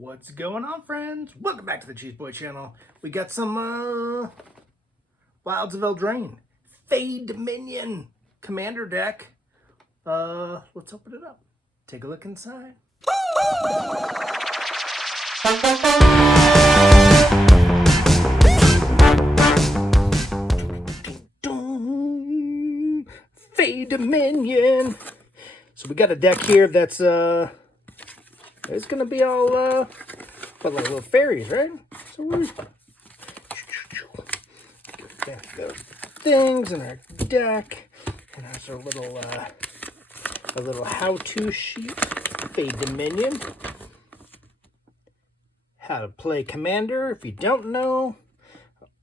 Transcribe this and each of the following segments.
What's going on, friends? Welcome back to the Cheese Boy channel. We got some Wilds of Eldraine FAE Dominion Commander deck. Let's open it up. Take a look inside. FAE Dominion. So we got a deck here that's it's gonna be all but like little fairies, right? So we're got the things in our deck, and there's our little how-to sheet. FAE Dominion. How to play Commander. If you don't know,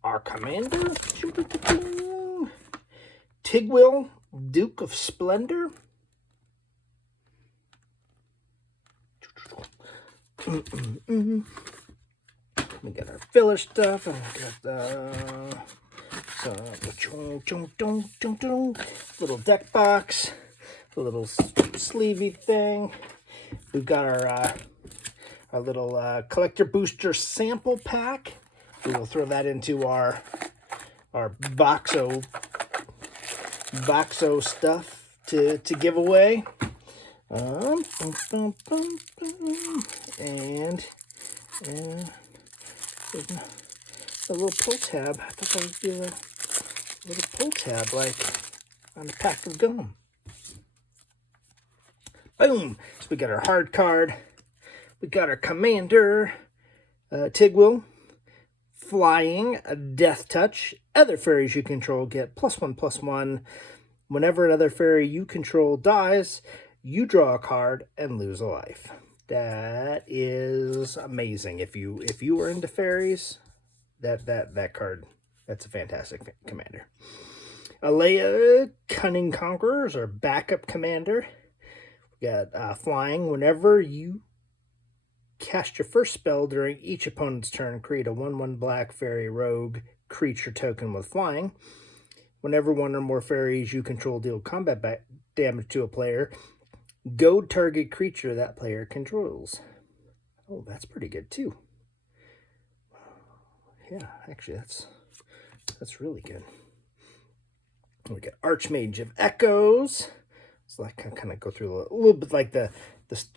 our Commander, Tigwill, Duke of Splendor. We got our filler stuff, and we got little deck box, the little sleevey thing. We've got our little collector booster sample pack. We will throw that into our Voxo stuff to give away. And a little pull tab. I thought that would be a little pull tab, like on a pack of gum. Boom! So we got our hard card. We got our Commander, Tigwill, Flying, Death Touch. Other fairies you control get +1/+1. Whenever another fairy you control dies, you draw a card and lose a life. That is amazing. If you are into fairies, that card, that's a fantastic commander. Alea, Cunning Conquerors, our backup commander. We got Flying. Whenever you cast your first spell during each opponent's turn, create a 1/1 black fairy rogue creature token with Flying. Whenever one or more fairies you control deal combat damage to a player, go target creature that player controls. Oh, that's pretty good too. Yeah, actually, that's really good. We got Archmage of Echoes. So I can kind of go through a little bit like the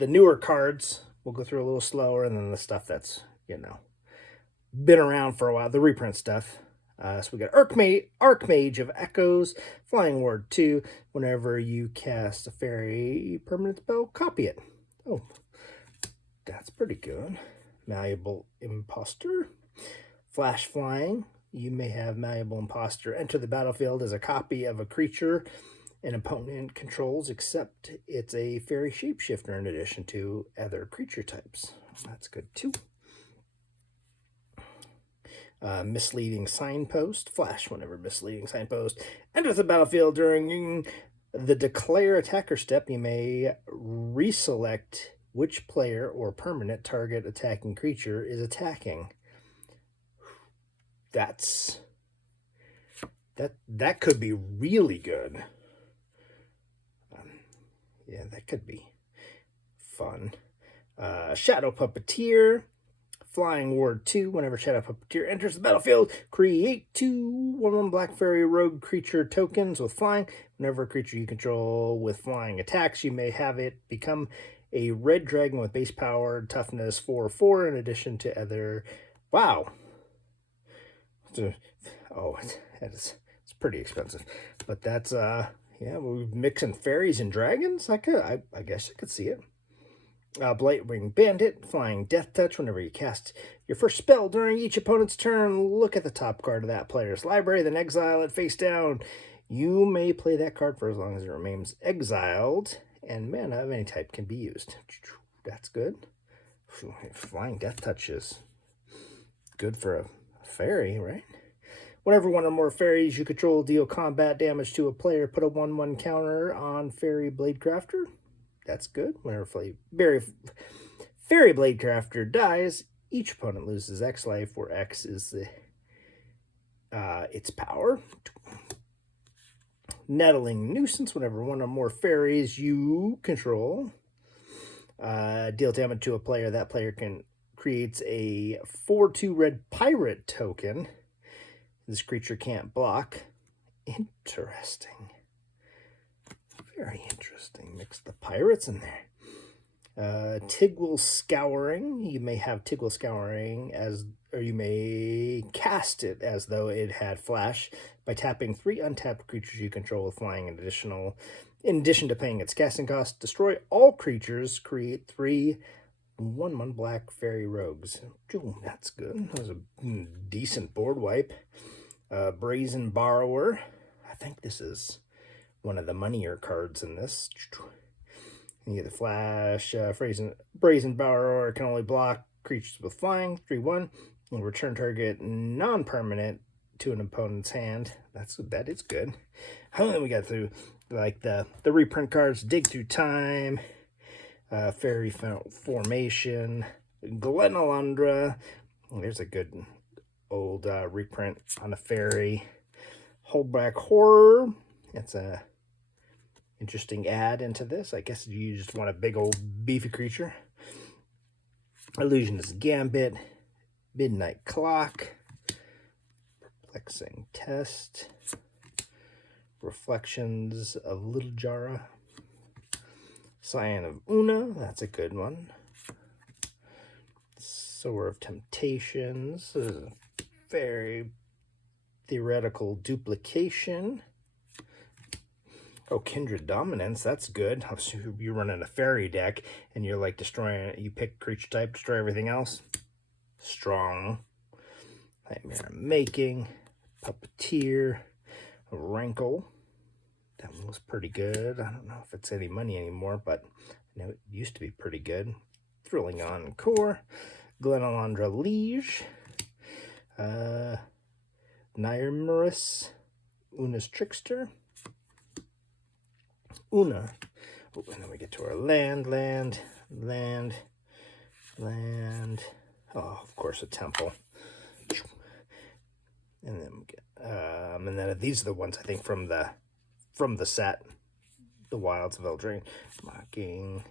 newer cards. We'll go through a little slower, and then the stuff that's, been around for a while, the reprint stuff. So we got Archmage of Echoes, Flying Ward 2. Whenever you cast a fairy permanent spell, copy it. Oh, that's pretty good. Malleable Imposter. Flash Flying. You may have Malleable Imposter enter the battlefield as a copy of a creature an opponent controls, except it's a fairy shapeshifter in addition to other creature types. That's good too. Misleading Signpost. Flash whenever Misleading Signpost enters the battlefield during the declare attacker step. You may reselect which player or permanent target attacking creature is attacking. That could be really good. Yeah, that could be fun. Shadow Puppeteer. Flying Ward 2. Whenever Shadow Puppeteer enters the battlefield, create 2 1/1 black fairy rogue creature tokens with flying. Whenever a creature you control with flying attacks, you may have it become a red dragon with base power, toughness 4/4, in addition to other... Wow. Oh, it's pretty expensive. But that's, yeah, we're mixing fairies and dragons. I guess I could see it. Blightwing Bandit, Flying Death Touch. Whenever you cast your first spell during each opponent's turn, look at the top card of that player's library, then exile it face down. You may play that card for as long as it remains exiled, and mana of any type can be used. That's good. Flying Death Touch is good for a fairy, right? Whenever one or more fairies you control deal combat damage to a player, put a 1/1 counter on Fairy Bladecrafter. That's good. Whenever Fairy Bladecrafter dies, each opponent loses X life, where X is its power. Nettling Nuisance. Whenever one or more fairies you control deal damage to a player, that player creates a 4/2 red pirate token. This creature can't block. Interesting. Very interesting. Mix the pirates in there. Tigwell Scouring. You may have Tigwell Scouring or you may cast it as though it had flash by tapping 3 untapped creatures you control with flying. In addition to paying its casting cost, destroy all creatures. Create 3 1/1 black fairy rogues. Ooh, that's good. That was a decent board wipe. Brazen Borrower. I think this is one of the moneyer cards in this. You get the flash. Brazen Borrower can only block creatures with flying. 3/1. And return target non-permanent to an opponent's hand. That is good. Then we got through like the reprint cards. Dig Through Time. Fairy Formation. Glenalandra. There's a good old reprint on a fairy. Holdback Horror. It's a interesting add into this. I guess you just want a big old beefy creature. Illusionist Gambit. Midnight Clock. Perplexing Test. Reflections of Little Jara. Scion of Una. That's a good one. Sower of Temptations. Very theoretical duplication. Oh, Kindred Dominance, that's good. So you're running a fairy deck and you're like destroying it. You pick creature type, destroy everything else. Strong. Nightmare Making. Puppeteer. Rankle. That one was pretty good. I don't know if it's any money anymore, but I know it used to be pretty good. Thrilling Encore. Glenalandra Liege. Nymerus. Una's Trickster. Una. Oh, and then we get to our land. Oh, of course, a temple. And then we get, and then these are the ones I think from the set, the Wilds of Eldraine. Mocking.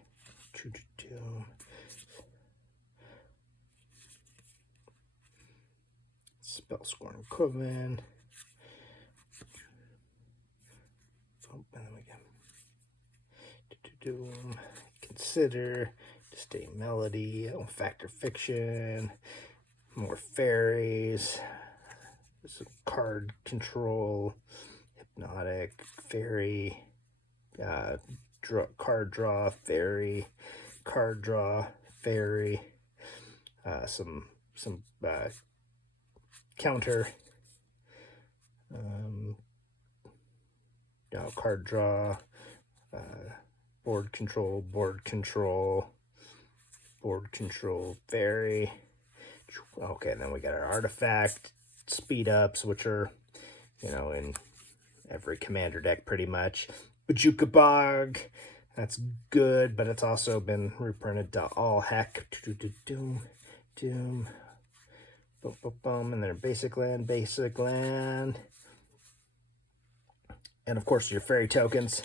Spellscorn Coven. Oh, and then we get Consider, Disdain Melody, Factor Fiction, more fairies, some card control, Hypnotic, fairy, card draw, fairy, card draw, fairy, some counter, card draw, board control, fairy. Okay, and then we got our artifact speed ups, which are, in every commander deck pretty much. Bajuka Bog, that's good, but it's also been reprinted to all heck. Doom, boom, and then basic land. And of course your fairy tokens.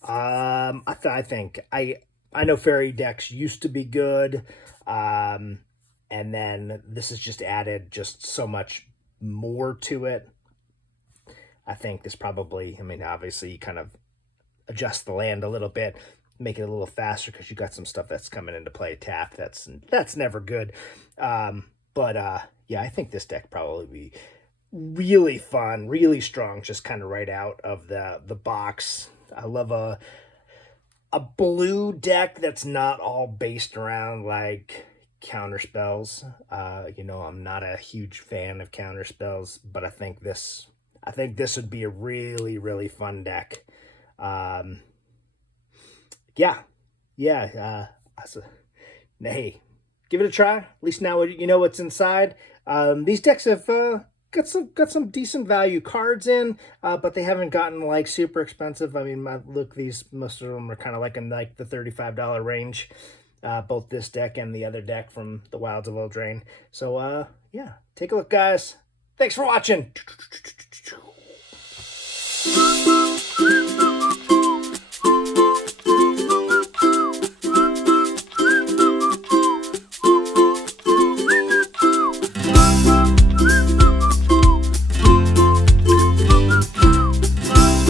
I think I know fairy decks used to be good, and then this has just added just so much more to it. I think this probably, obviously you kind of adjust the land a little bit, make it a little faster because you got some stuff that's coming into play tap. That's never good. Yeah, I think this deck probably be really fun, really strong, just kind of right out of the box. I love a blue deck that's not all based around like counter spells. I'm not a huge fan of counter spells, but I think this would be a really, really fun deck. Hey, give it a try. At least now you know what's inside. These decks have got some decent value cards in, but they haven't gotten like super expensive. Most of them are kind of like in like the $35 range. Both this deck and the other deck from the Wilds of Eldraine. So yeah, take a look, guys. Thanks for watching.